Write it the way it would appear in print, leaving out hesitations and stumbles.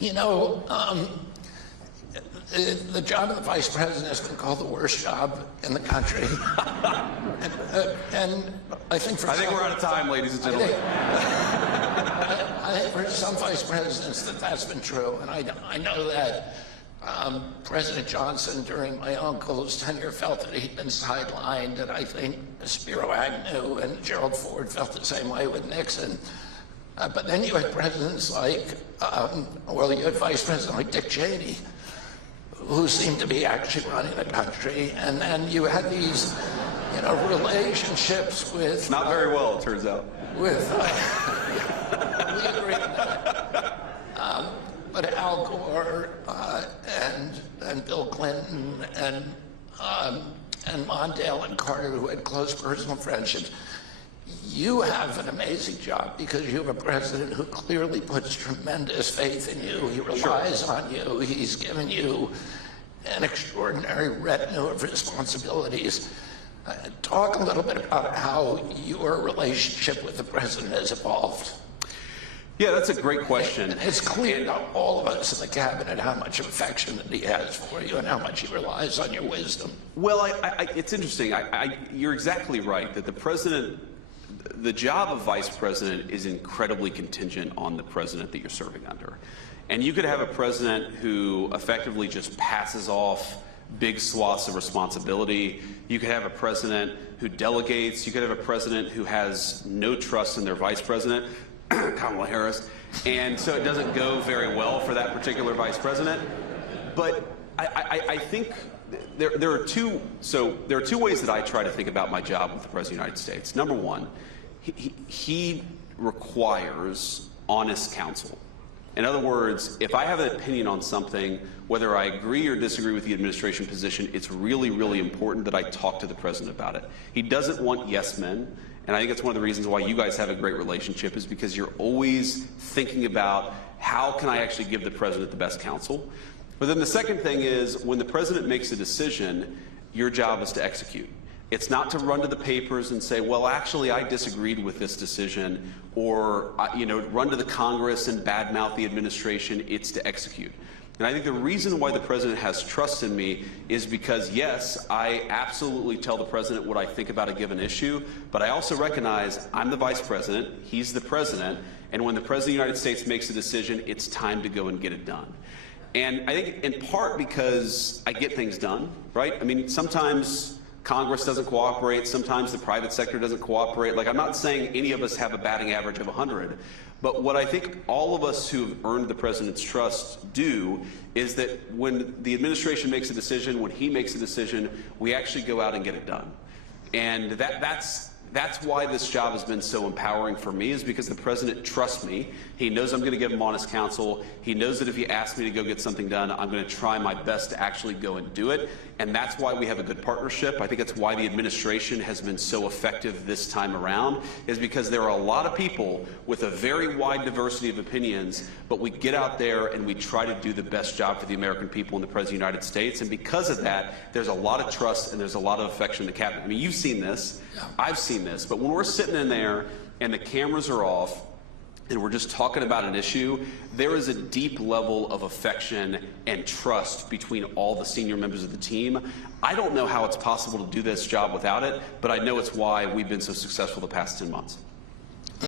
You know, the job of the vice president has been called the worst job in the country. and I think for we're out of time, ladies and gentlemen. I think for some vice presidents that's been true, and I know that President Johnson, during my uncle's tenure, felt that he'd been sidelined, and I think Spiro Agnew and Gerald Ford felt the same way with Nixon. But then you had presidents like, you had Vice President like Dick Cheney, who seemed to be actually running the country, and then you had these, relationships with... Not very well, it turns out. With... we agree on that. But Al Gore and Bill Clinton and Mondale and Carter, who had close personal friendships, you have an amazing job because you have a president who clearly puts tremendous faith in you. He relies on you. He's given you an extraordinary retinue of responsibilities. Talk a little bit about how your relationship with the president has evolved. Yeah, that's a great question. It's clear to all of us in the cabinet how much affection that he has for you and how much he relies on your wisdom. Well, it's interesting. You're exactly right that the job of vice president is incredibly contingent on the president that you're serving under. And you could have a president who effectively just passes off big swaths of responsibility. You could have a president who delegates. You could have a president who has no trust in their vice president, Kamala Harris, and so it doesn't go very well for that particular vice president. But I think there are two ways that I try to think about my job with the President of the United States. Number one, he requires honest counsel. In other words, if I have an opinion on something, whether I agree or disagree with the administration position, it's really, really important that I talk to the president about it. He doesn't want yes men, and I think it's one of the reasons why you guys have a great relationship is because you're always thinking about how can I actually give the president the best counsel. But then the second thing is when the president makes a decision, your job is to execute. It's not to run to the papers and say, well, actually, I disagreed with this decision, or run to the Congress and badmouth the administration. It's to execute. And I think the reason why the president has trust in me is because, yes, I absolutely tell the president what I think about a given issue, but I also recognize I'm the vice president, he's the president, and when the president of the United States makes a decision, it's time to go and get it done. And I think in part because I get things done, right? I mean, sometimes Congress doesn't cooperate. Sometimes the private sector doesn't cooperate. Like, I'm not saying any of us have a batting average of 100, but what I think all of us who have earned the president's trust do is that when the administration makes a decision, when he makes a decision, we actually go out and get it done. And that's why this job has been so empowering for me, is because the president trusts me. He knows I'm going to give him honest counsel. He knows that if he asks me to go get something done, I'm going to try my best to actually go and do it. And that's why we have a good partnership. I think it's why the administration has been so effective this time around, is because there are a lot of people with a very wide diversity of opinions, but we get out there and we try to do the best job for the American people and the President of the United States. And because of that, there's a lot of trust and there's a lot of affection in the cabinet. I mean, you've seen this. I've seen this. But when we're sitting in there and the cameras are off, and we're just talking about an issue, there is a deep level of affection and trust between all the senior members of the team. I don't know how it's possible to do this job without it, but I know it's why we've been so successful the past 10 months.